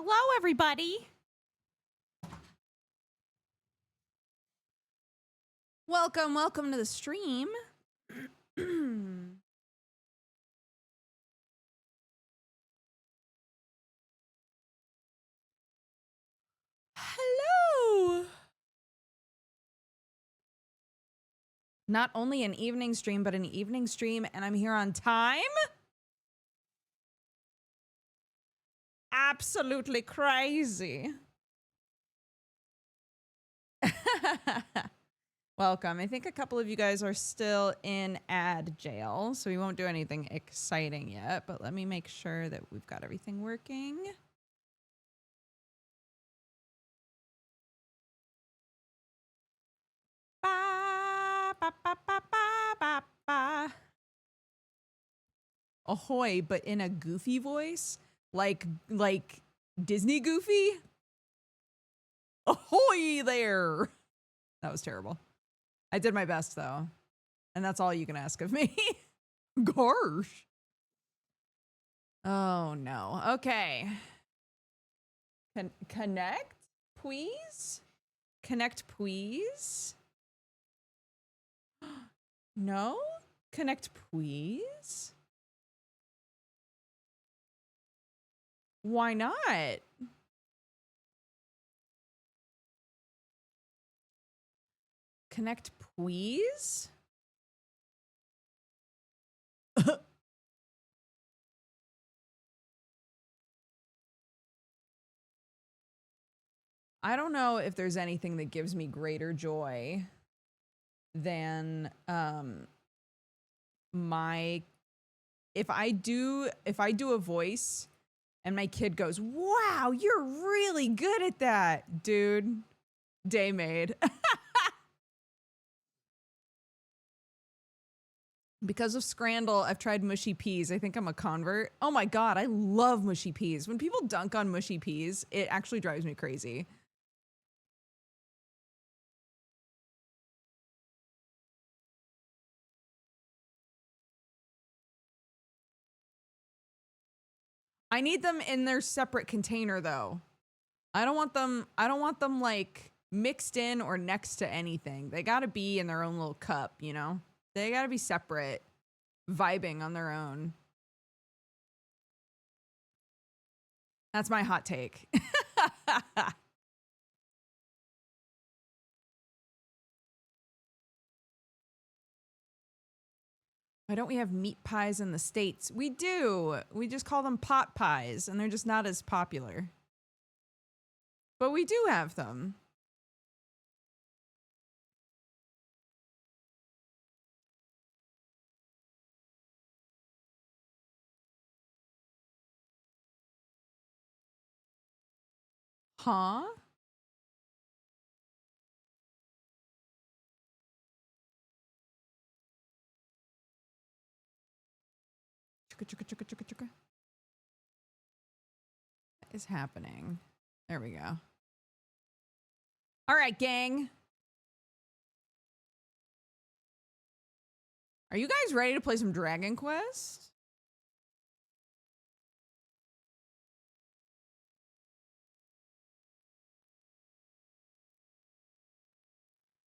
Hello, everybody. Welcome to the stream. Hello. Not only an evening stream, but an evening stream, and I'm here on time? Absolutely crazy. Welcome. I think a couple of you guys are still in ad jail, so we won't do anything exciting yet, but let me make sure that we've got everything working. Ba, ba, ba, ba, ba, ba, ba. Ahoy, but in a goofy voice? Like Disney Goofy? Ahoy there! That was terrible. I did my best, though. And that's all you can ask of me. Gosh. Oh, no. Okay. Connect, please? Connect, please? No? Connect, please? Why not? Connect, please? I don't know if there's anything that gives me greater joy than if I do a voice and my kid goes, "Wow, you're really good at that, dude." Day made. Because of Scrandle, I've tried mushy peas. I think I'm a convert. Oh my God, I love mushy peas. When people dunk on mushy peas, it actually drives me crazy. I need them in their separate container though. I don't want them like mixed in or next to anything. They gotta be in their own little cup, you know? They gotta be separate, vibing on their own. That's my hot take. Why don't we have meat pies in the States? We do. We just call them pot pies, and they're just not as popular. But we do have them. Huh? What is happening? There we go. All right, gang. Are you guys ready to play some Dragon Quest?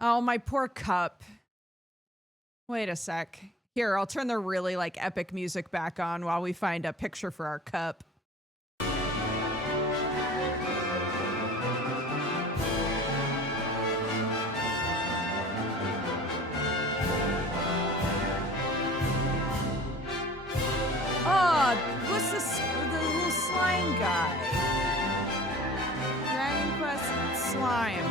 Oh, my poor cup. Wait a sec. Here, I'll turn the really like epic music back on while we find a picture for our cup. Oh, what's this? The little slime guy. Dragon Quest slime.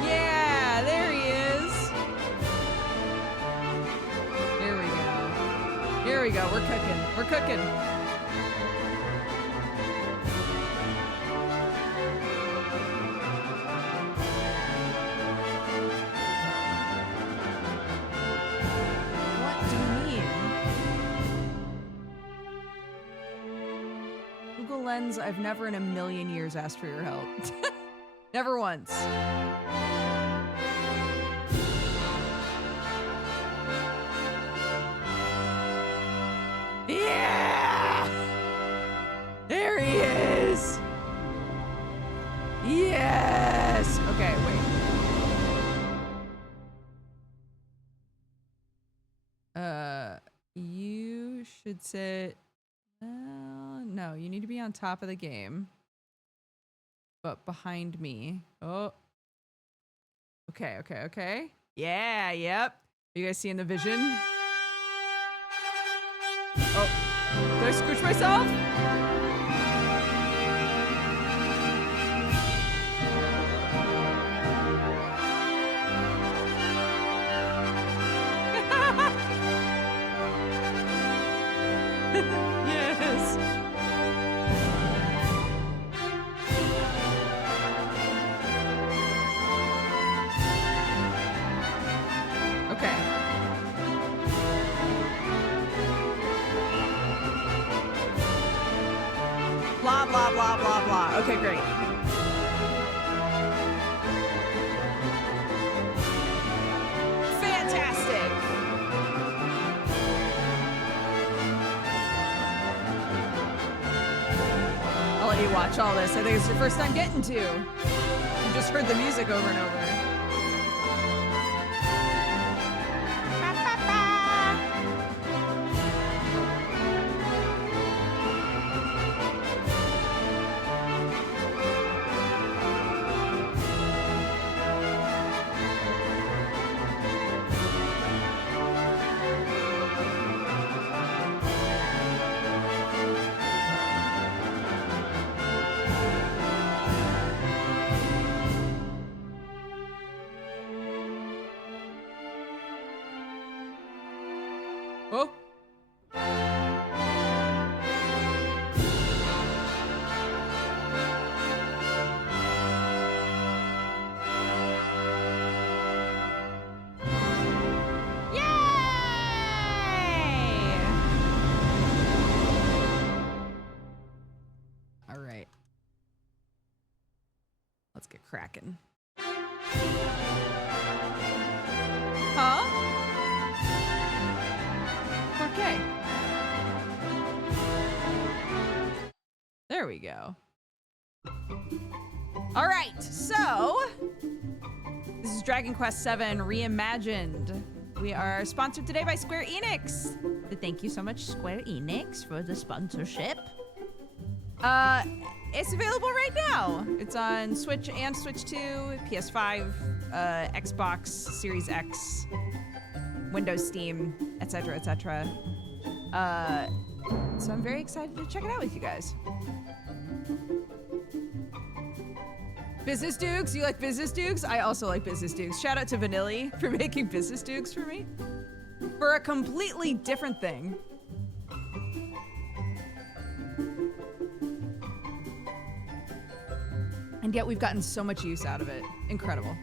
Yeah, there he is. Here we go. Here we go. We're cooking. We're cooking. What do you mean? Google Lens, I've never in a million years asked for your help. Never once. Yeah! There he is! should sit. No, you need to be on top of the game. But behind me. Oh. Okay, okay, okay. Yeah, yep. Are you guys seeing the vision? Oh. Did I scooch myself? Yes. Okay. Blah, blah, blah, blah, blah. Okay, great. Fantastic. I'll let you watch all this. I think it's your first time getting to. You just heard the music over and over. Oh. All right. Let's get cracking. Huh? Okay. There we go. All right, so this is Dragon Quest VII Reimagined. We are sponsored today by Square Enix. Thank you so much, Square Enix, for the sponsorship. It's available right now. It's on Switch and Switch 2, PS5, Xbox Series X, Windows, Steam, etc., etc. So I'm very excited to check it out with you guys. Business Dukes, you like Business Dukes? I also like Business Dukes. Shout out to Vanilli for making Business Dukes for me. For a completely different thing. And yet we've gotten so much use out of it. Incredible.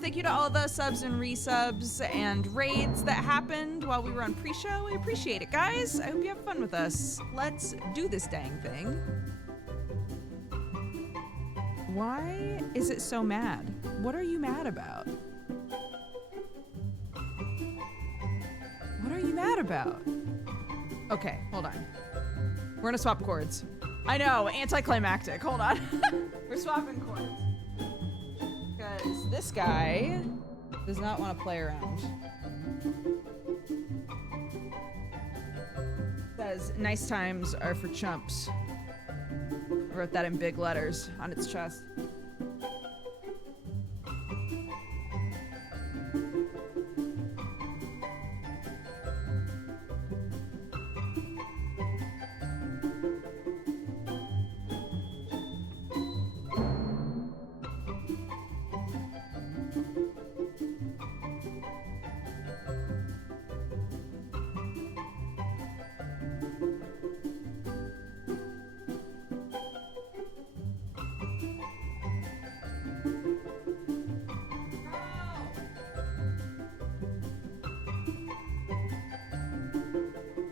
Thank you to all the subs and resubs and raids that happened while we were on pre-show. We appreciate it, guys. I hope you have fun with us. Let's do this dang thing. Why is it so mad? What are you mad about? What are you mad about? Okay, hold on. We're gonna swap chords. I know, anticlimactic. Hold on. We're swapping chords. Because this guy does not want to play around. Says, nice times are for chumps. I wrote that in big letters on its chest.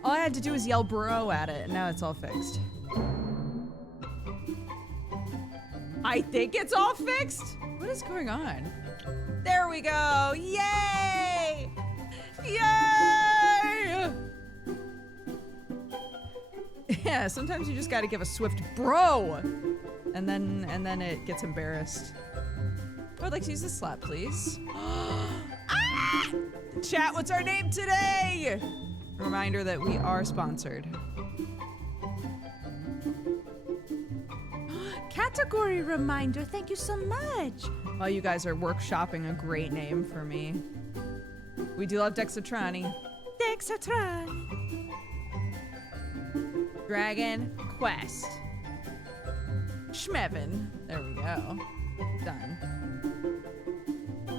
All I had to do was yell bro at it, and now it's all fixed. I think it's all fixed? What is going on? There we go! Yay! Yay! Yeah, sometimes you just gotta give a swift bro! And then it gets embarrassed. I would like to use this slap, please. Ah! Chat, what's our name today? Reminder that we are sponsored. Category reminder, thank you so much. While you guys are workshopping a great name for me. We do love Dexatrani. Dexatrani. Dragon Quest. Schmevin. There we go. Done.